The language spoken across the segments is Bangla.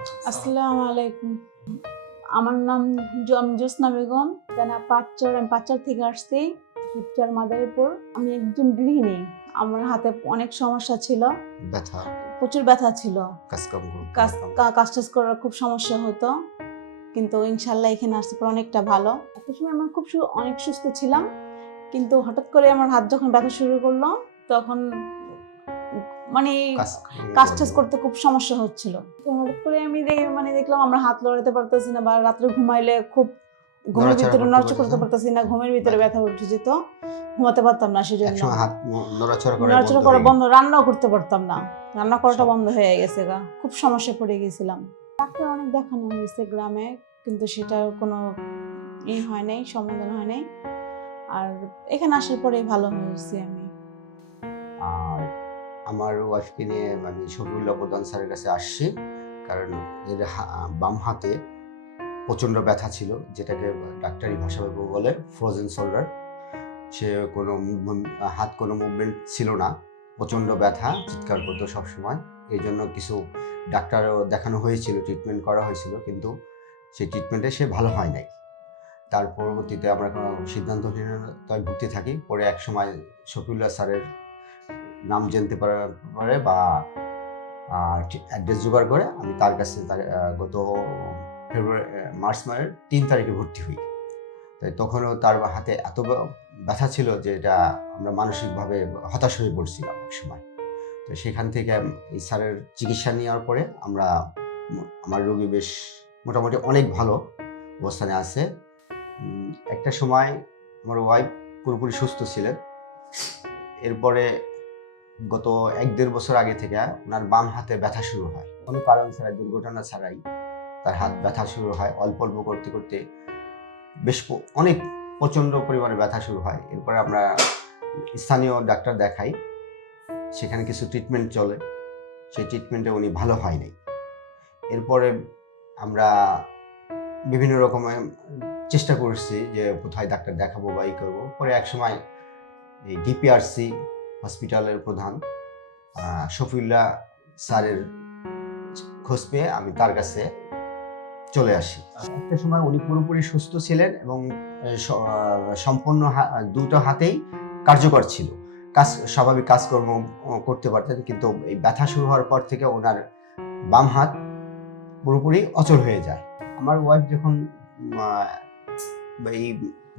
আসসালামু আলাইকুম। আমার নাম জ- আমি জ্যোৎস্না বেগম। জানা পাঁচচর আমি পাঁচচর থেকে আসছি শিবচর মাদারীপুর। আমি একজন গৃহিণী। আমার হাতে অনেক সমস্যা ছিল। ব্যথা। প্রচুর ব্যথা ছিল। কাজ কাজ টাজ করার খুব সমস্যা হতো। কিন্তু ইনশাল্লাহ এখানে আসতে পর অনেকটা ভালো। একটা সময় আমার খুব অনেক সুস্থ ছিলাম। কিন্তু হঠাৎ করে আমার হাত যখন ব্যথা শুরু করল তখন মানে কাজ টাজ করতে- খুব সমস্যা হচ্ছিল। তো হঠাৎ করে আমি মানে দেখলাম আমরা হাত লড়াতে পারতেছি না বা রাত্রে ঘুমাইলে খুব ঘুমের নড়াচড়া ভিতরে করতে করতে পারতেছি না ঘুমের ভিতরে ব্যথা উঠে যেত ঘুমাতে পারতাম না সেজন্য। নড়াচড়া করে নড়াচড়া বন্ধ রান্নাও করতে পারতাম না। রান্না করাটা আচ্ছা। বন্ধ হয়ে গেছে গা খুব সমস্যা পড়ে গেছিলাম। ডাক্তার অনেক দেখানো হয়েছে গ্রামে কিন্তু সেটার কোনো ই হয় নাই সমাধান হয় নাই। আর এখানে আসার পরে ভালো হয়েছি আমি। আর আমার ওয়াইফকে নিয়ে আমি শফিউল্লাহ প্রধান স্যারের কাছে আসছি। কারণ এর বাম হাতে প্রচণ্ড ব্যথা ছিল, যেটাকে ডাক্তারি ভাষায় বলে ফ্রোজেন শোল্ডার সে কোনো হাত কোনো মুভমেন্ট ছিল না। প্রচণ্ড ব্যথা, চিৎকার করতো সবসময়। এই জন্য কিছু ডাক্তারও দেখানো হয়েছিল ট্রিটমেন্ট করা হয়েছিল, কিন্তু সেই ট্রিটমেন্টে সে ভালো হয় নাই। তার পরবর্তীতে আমরা কোনো সিদ্ধান্তহীনতায় ভুগতে থাকি। পরে এক সময় শফিউল্লাহ স্যারের নাম জানতে পারার পরে বা অ্যাড্রেস জোগাড় করে আমি তার কাছে তার গত ফেব্রুয়ারি মার্চ মাসের তিন তারিখে ভর্তি হই। তাই তখনও তার হাতে এত ব্যথা ছিল যে এটা আমরা মানসিকভাবে হতাশ হয়ে পড়ছিলাম এক সময়। তো সেখান থেকে এই স্যারের চিকিৎসা নেওয়ার পরে আমরা আমার রোগী বেশ মোটামুটি অনেক ভালো অবস্থানে আছে। একটা সময় আমার ওয়াইফ পুরোপুরি সুস্থ ছিলেন। এরপরে গত এক দেড় বছর আগে থেকে ওনার বাম হাতে ব্যথা শুরু হয়। কোনো কারণ ছাড়াই, দুর্ঘটনা ছাড়াই তার হাত ব্যথা শুরু হয়। অল্প অল্প করতে করতে বেশ অনেক প্রচণ্ড পরিমাণে ব্যথা শুরু হয়। এরপরে আমরা স্থানীয় ডাক্তার দেখাই, সেখানে কিছু ট্রিটমেন্ট চলে। সেই ট্রিটমেন্টে উনি ভালো হয় নাই। এরপরে আমরা বিভিন্ন রকমের চেষ্টা করছি যে কোথায় ডাক্তার দেখাবো বা ই করব। পরে এক সময় এই ডিপিআরসি হসপিটালের প্রধান আহ, শফিউল্লাহ স্যারের খোঁজ পেয়ে আমি তার কাছে চলে আসি। একটা সময় উনি পুরোপুরি সুস্থ ছিলেন এবং সম্পূর্ণ দুটো হাতেই কার্যকর ছিল। কাজ স্বাভাবিক কাজকর্ম করতে পারতেন কিন্তু এই ব্যথা শুরু হওয়ার পর থেকে ওনার বাম হাত পুরোপুরি অচল হয়ে যায়। আমার ওয়াইফ যখন এই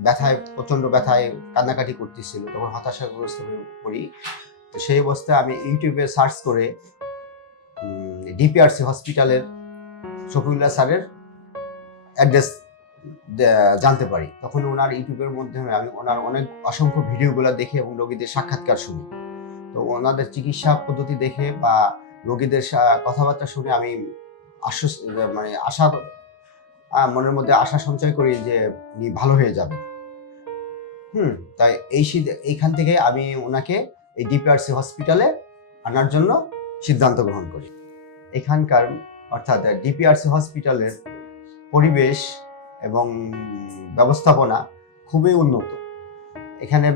ব্যথায়, প্রচণ্ড ব্যথায় কান্নাকাটি করতেছিল, তখন হতাশাগ্রস্ত হয়ে পড়ি। তো সেই অবস্থায় আমি ইউটিউবে সার্চ করে ডিপিআরসি হসপিটালের শফিউল্লাহ স্যারের অ্যাড্রেস জানতে পারি। তখন ওনার ইউটিউবের মাধ্যমে আমি, ওনার অনেক অসংখ্য ভিডিওগুলো দেখে এবং রোগীদের সাক্ষাৎকার শুনি। তো ওনাদের চিকিৎসা পদ্ধতি দেখে বা রোগীদের কথাবার্তা শুনে আমি আশ্বস্ত মানে আশা মনের মধ্যে আশা সঞ্চয় করি যে উনি ভালো হয়ে যাবে হুম, তাই এই এইখান থেকে আমি ওনাকে এই ডিপিআরসি হসপিটালে আনার জন্য সিদ্ধান্ত গ্রহণ করি। এখানকার, অর্থাৎ ডিপিআরসি হসপিটালের পরিবেশ এবং ব্যবস্থাপনা খুবই উন্নত। এখানে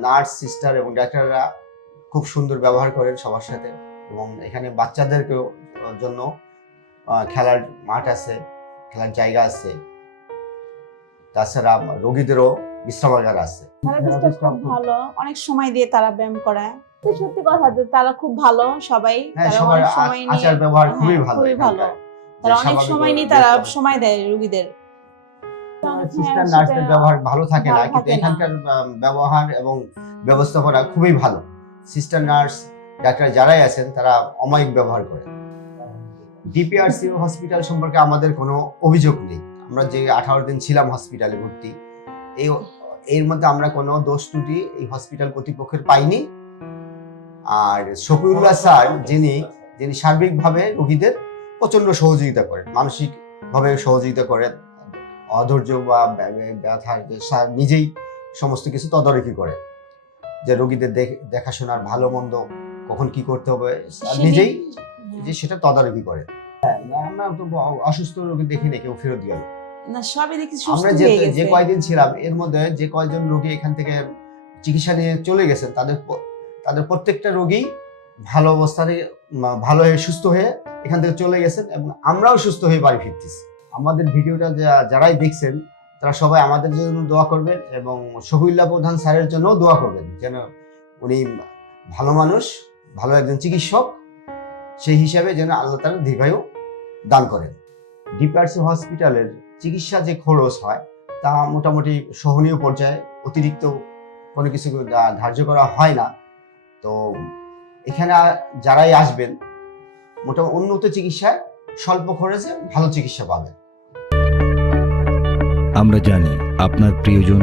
নার্স, সিস্টার এবং ডাক্তাররা খুব সুন্দর ব্যবহার করেন সবার সাথে এবং এখানে বাচ্চাদেরকেও জন্য খেলার মাঠ আছে। খেলার জায়গা আছে। তাছাড়া রোগীদেরও বিশ্রামাগার আছে। খুব ভালো। অনেক সময় দিয়ে তারা ব্যায়াম করায়। তো সত্যি কথা তারা খুব ভালো সবাই। হ্যাঁ আচার ব্যবহার খুবই হ্যাঁ, ভালো খুবই ভালো। তারা অনেক সময় নিয়ে তারা সময় দেয় রোগীদের। সিস্টার নার্সের ব্যবহার ভালো থাকে না কিন্তু এখানকার ব্যবহার এবং ব্যবস্থাপনা খুবই ভালো। সিস্টার নার্স ডাক্তার যারাই আছেন তারা অমায়িক ব্যবহার করে। ডিপিআরসি হসপিটাল সম্পর্কে আমাদের কোনো অভিযোগ নেই। আমরা যে আঠারো দিন ছিলাম হসপিটালে ভর্তি এই এর মধ্যে আমরা কোনো দোষ ত্রুটি এই হসপিটাল কর্তৃপক্ষের পাইনি। আর শফিউল্লাহ স্যার যিনি যিনি সার্বিকভাবে রোগীদের প্রচণ্ড সহযোগিতা করেন মানসিকভাবে সহযোগিতা করেন অধৈর্য বা ব্য- ব্য- ব্যথা স্যার নিজেই সমস্ত কিছু তদারকি করেন। যে রোগীদের দেখ- দেখাশোনার ভালো মন্দ কখন কি করতে হবে নিজেই যে সেটা তদারকি করে। হ্যাঁ, আমরা তো অসুস্থ রোগী দেখি না কেউ ফেরত গেল। না সবই দেখি সুস্থ আমরা যে যে কয়দিন ছিলাম এর মধ্যে যে কয়জন রোগী এখান থেকে চিকিৎসা নিয়ে চলে গেছেন তাদের তাদের প্রত্যেকটা রোগী ভালো অবস্থানে ভালো হয়ে সুস্থ হয়ে এখান থেকে চলে গেছেন এবং আমরাও সুস্থ হয়ে বাড়ি ফিরতেছি। আমাদের ভিডিওটা যারাই দেখছেন তারা সবাই আমাদের জন্য দোয়া করবেন এবং শহীদুল্লাহ প্রধান স্যারের জন্যও দোয়া করবেন যেন উনি ভালো মানুষ ভালো একজন চিকিৎসক সেই হিসাবে যেন আল্লাহ তালা দীর্ঘায়ু দান করেন। ডিপিআরসি হসপিটালের চিকিৎসা যে খরচ হয়, তা মোটামুটি সহনীয় পর্যায়ে অতিরিক্ত কোনো কিছু ধার্য করা হয় না। তো এখানে যারাই আসবেন মোটামুটি উন্নত চিকিৎসায় স্বল্প খরচে ভালো চিকিৎসা পাবেন। আমরা জানি আপনার প্রিয়জন